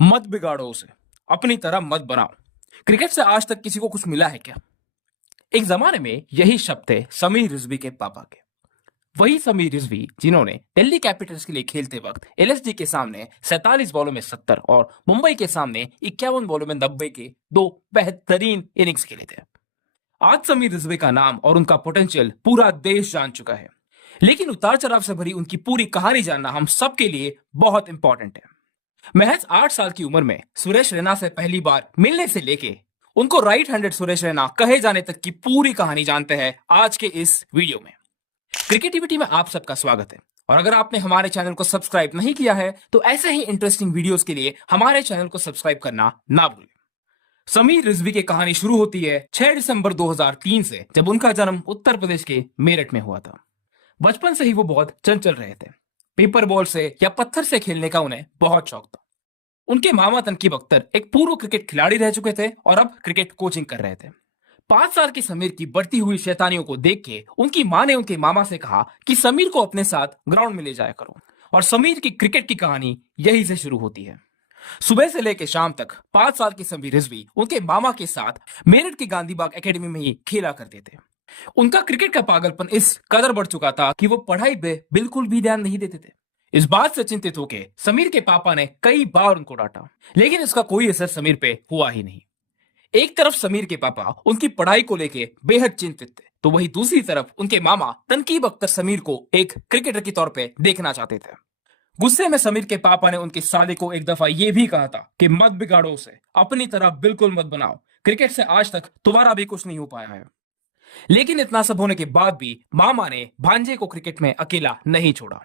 मत बिगाड़ो उसे, अपनी तरह मत बनाओ। क्रिकेट से आज तक किसी को कुछ मिला है क्या? एक जमाने में यही शब्द थे समीर रिजवी के पापा के। वही समीर रिजवी जिन्होंने दिल्ली कैपिटल्स के लिए खेलते वक्त एलएसडी के सामने 47 बॉलों में 70 और मुंबई के सामने 51 बॉलों में 90 के दो बेहतरीन इनिंग्स खेले थे। आज समीर रिजवी का नाम और उनका पोटेंशियल पूरा देश जान चुका है, लेकिन उतार चढ़ाव से भरी उनकी पूरी कहानी जानना हम सबके लिए बहुत इंपॉर्टेंट है। महज 8 साल की उम्र में सुरेश रैना से पहली बार मिलने से लेके उनको राइट हैंडेड सुरेश रैना कहे जाने तक की पूरी कहानी जानते हैं आज के इस वीडियो में। क्रिकेटिविटी में आप सबका स्वागत है, और अगर आपने हमारे चैनल को सब्सक्राइब नहीं किया है तो ऐसे ही इंटरेस्टिंग वीडियोस के लिए हमारे चैनल को सब्सक्राइब करना ना भूलें। समीर रिजवी की कहानी शुरू होती है 6 दिसंबर 2003 से, जब उनका जन्म उत्तर प्रदेश के मेरठ में हुआ था। बचपन से ही वो बहुत चंचल रहे थे। पेपर बॉल से या पत्थर से खेलने का उन्हें बहुत शौक था। उनके मामा तनकीब अख्तर एक पूर्व क्रिकेट खिलाड़ी रह चुके थे और अब क्रिकेट कोचिंग कर रहे थे। 5 साल की समीर की बढ़ती हुई शैतानियों को देख के उनकी मां ने उनके मामा से कहा कि समीर को अपने साथ ग्राउंड में ले जाया करो, और समीर की क्रिकेट की कहानी यही से शुरू होती है। सुबह से लेकर शाम तक 5 साल की समीर रिजवी उनके मामा के साथ मेरठ की गांधीबाग एकेडमी में ही खेला करते थे। उनका क्रिकेट का पागलपन इस कदर बढ़ चुका था कि वो पढ़ाई पे बिल्कुल भी ध्यान नहीं देते थे। इस बात से चिंतित होकर समीर के पापा ने कई बार उनको डांटा, लेकिन इसका कोई असर समीर पे हुआ ही नहीं। एक तरफ समीर के पापा उनकी पढ़ाई को लेकर बेहद चिंतित थे, तो वहीं दूसरी तरफ उनके मामा तनकीब अख्तर समीर को एक क्रिकेटर के तौर पे देखना चाहते थे। गुस्से में समीर के पापा ने उनके साले को एक दफा यह भी कहा था कि मत बिगाड़ो उसे, अपनी तरह बिल्कुल मत बनाओ। क्रिकेट से आज तक तुम्हारा भी कुछ नहीं हो पाया है। लेकिन इतना सब होने के बाद भी मामा ने भांजे को क्रिकेट में अकेला नहीं छोड़ा।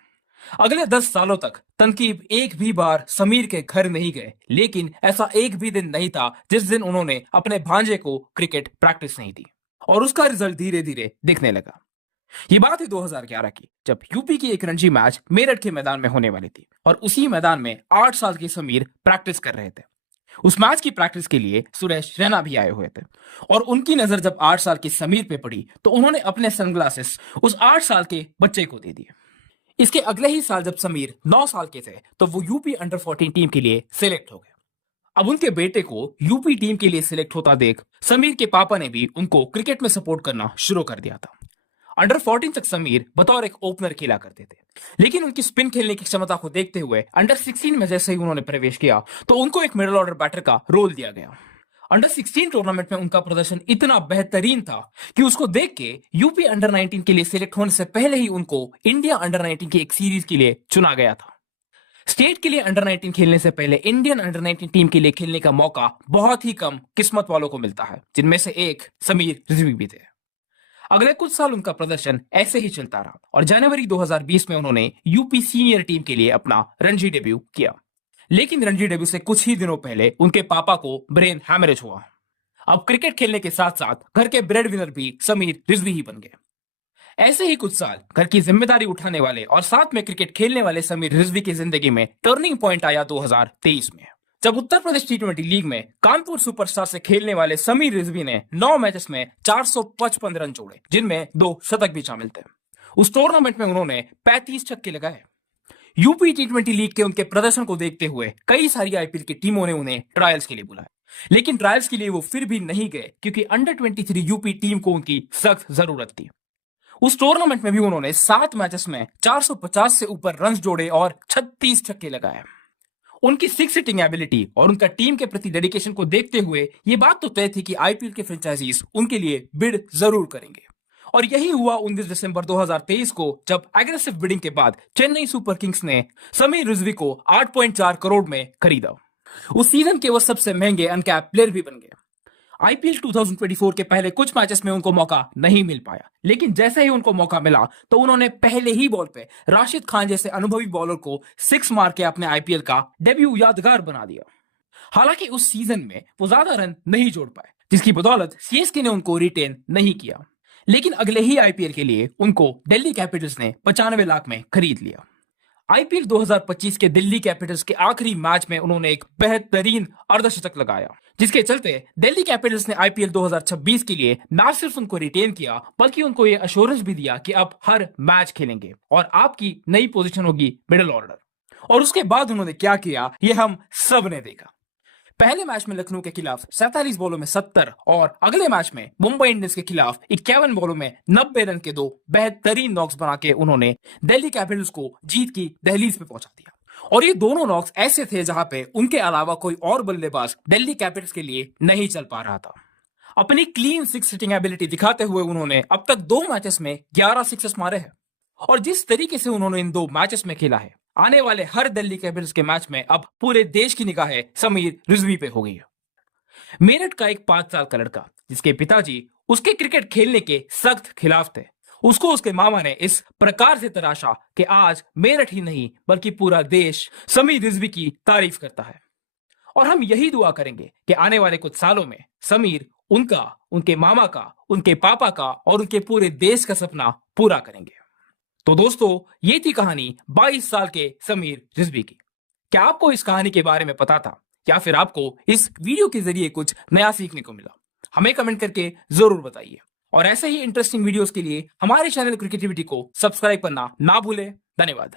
अगले 10 सालों तक तनकीब एक भी बार समीर के घर नहीं गए, लेकिन ऐसा एक भी दिन नहीं था जिस दिन उन्होंने अपने भांजे को क्रिकेट प्रैक्टिस नहीं दी, और उसका रिजल्ट धीरे धीरे दिखने लगा। ये बात है 2011 की, जब यूपी की एक रणजी मैच मेरठ के मैदान में होने वाली थी, और उसी मैदान में 8 साल के समीर प्रैक्टिस कर रहे थे। उस मैच की प्रैक्टिस के लिए सुरेश रैना भी आए हुए थे, और उनकी नजर जब 8 साल के समीर पे पड़ी तो उन्होंने अपने सनग्लासेस उस 8 साल के बच्चे को दे दिए। इसके अगले ही साल जब समीर 9 साल के थे तो वो यूपी अंडर 14 टीम के लिए सिलेक्ट हो गए। अब उनके बेटे को यूपी टीम के लिए सिलेक्ट होता देख समीर के पापा ने भी उनको क्रिकेट में सपोर्ट करना शुरू कर दिया था। अंडर 14 तक समीर बतौर एक ओपनर खेला करते थे, लेकिन उनकी स्पिन खेलने की क्षमता को देखते हुए अंडर 16 में जैसे ही उन्होंने प्रवेश किया तो उनको एक मिडिल ऑर्डर बैटर का रोल दिया गया। अंडर 16 टूर्नामेंट में उनका प्रदर्शन इतना बेहतरीन था कि उसको देख के यूपी अंडर 19 के लिए सिलेक्ट होने से पहले ही उनको इंडिया अंडर 19 की एक सीरीज के लिए चुना गया था। स्टेट के लिए अंडर 19 खेलने से पहले इंडियन अंडर 19 टीम के लिए खेलने का मौका बहुत ही कम किस्मत वालों को मिलता है, जिनमें से एक समीर रिजवी भी थे। अगले कुछ साल उनका प्रदर्शन ऐसे ही चलता रहा, और जनवरी 2020 में उन्होंने यूपी सीनियर टीम के लिए अपना रणजी डेब्यू किया। लेकिन रणजी डेब्यू से कुछ ही दिनों पहले उनके पापा को ब्रेन हैमरेज हुआ। अब क्रिकेट खेलने के साथ साथ घर के ब्रेड विनर भी समीर रिजवी ही बन गए। ऐसे ही कुछ साल घर की जिम्मेदारी उठाने वाले और साथ में क्रिकेट खेलने वाले समीर रिजवी की जिंदगी में टर्निंग पॉइंट आया 2023 में, जब उत्तर प्रदेश T20 लीग में कानपुर सुपरस्टार से खेलने वाले समीर रिजवी ने 9 मैचेस में 455 रन जोड़े, जिनमें 2 शतक भी शामिल थे। उस टूर्नामेंट में उन्होंने 35 छक्के लगाए। यूपी T20 लीग के उनके प्रदर्शन को देखते हुए कई सारी आईपीएल की टीमों ने उन्हें ट्रायल्स के लिए बुलाया, लेकिन ट्रायल्स के लिए वो फिर भी नहीं गए क्योंकि अंडर 23 यूपी टीम को उनकी सख्त जरूरत थी। उस टूर्नामेंट में भी उन्होंने 7 मैचेस में 450 से ऊपर रन जोड़े और 36 छक्के लगाए। उनकी सिक्स हिटिंग एबिलिटी और उनका टीम के प्रति डेडिकेशन को देखते हुए ये बात तो तय थी कि आईपीएल के फ्रेंचाइजीज उनके लिए बिड जरूर करेंगे, और यही हुआ 19 दिसंबर 2023 को, जब एग्रेसिव बिडिंग के बाद चेन्नई सुपर किंग्स ने समीर रिजवी को 8.4 करोड़ में खरीदा। उस सीजन के वो सबसे महंगे अनकैप प्लेयर भी बन गए। आईपीएल 2024 के पहले कुछ मैचेस में उनको मौका नहीं मिल पाया, लेकिन जैसे ही उनको मौका मिला तो उन्होंने पहले ही बॉल पे राशिद खान जैसे अनुभवी बॉलर को 6 मार के अपने आईपीएल का डेब्यू यादगार बना दिया। हालांकि उस सीजन में वो ज्यादा रन नहीं जोड़ पाए, जिसकी बदौलत सीएसके ने उनको रिटेन नहीं किया, लेकिन अगले ही आईपीएल के लिए उनको दिल्ली कैपिटल्स ने 95 लाख में खरीद लिया। आईपीएल 2025 के दिल्ली कैपिटल्स के आखिरी मैच में उन्होंने एक बेहतरीन अर्धशतक लगाया, जिसके चलते दिल्ली कैपिटल्स ने आईपीएल 2026 के लिए न सिर्फ उनको रिटेन किया, बल्कि उनको ये अश्योरेंस भी दिया कि अब हर मैच खेलेंगे और आपकी नई पोजीशन होगी मिडिल ऑर्डर। और उसके बाद उन्होंने क्या किया ये हम सब ने देखा। पहले मैच में लखनऊ के खिलाफ 47 बॉलों में 70 और अगले मैच में मुंबई इंडियंस के खिलाफ 51 बॉलों में 90 रन के 2 बेहतरीन नॉक्स बना के उन्होंने दिल्ली कैपिटल्स को जीत की दहलीज पे पहुंचा दिया। और ये दोनों नॉक्स ऐसे थे जहां पे उनके अलावा कोई और बल्लेबाज दिल्ली कैपिटल्स के लिए नहीं चल पा रहा था। अपनी क्लीन सिक्स हिटिंग एबिलिटी दिखाते हुए उन्होंने अब तक 2 मैचेस में 11 सिक्सेस मारे हैं। और जिस तरीके से उन्होंने इन 2 मैचेस में खेला है, आने वाले हर दिल्ली कैपिटल्स के मैच में अब पूरे देश की निगाहें समीर रिजवी पे हो गई है। मेरठ का एक 5 साल का लड़का जिसके पिताजी उसके क्रिकेट खेलने के सख्त खिलाफ थे, उसको उसके मामा ने इस प्रकार से तराशा कि आज मेरठ ही नहीं बल्कि पूरा देश समीर रिजवी की तारीफ करता है। और हम यही दुआ करेंगे कि आने वाले कुछ सालों में समीर उनका, उनके मामा का, उनके पापा का और उनके पूरे देश का सपना पूरा करेंगे। तो दोस्तों, ये थी कहानी 22 साल के समीर रिजवी की। क्या आपको इस कहानी के बारे में पता था या फिर आपको इस वीडियो के जरिए कुछ नया सीखने को मिला? हमें कमेंट करके जरूर बताइए। और ऐसे ही इंटरेस्टिंग वीडियोस के लिए हमारे चैनल क्रिकेटिविटी को सब्सक्राइब करना ना भूलें। धन्यवाद।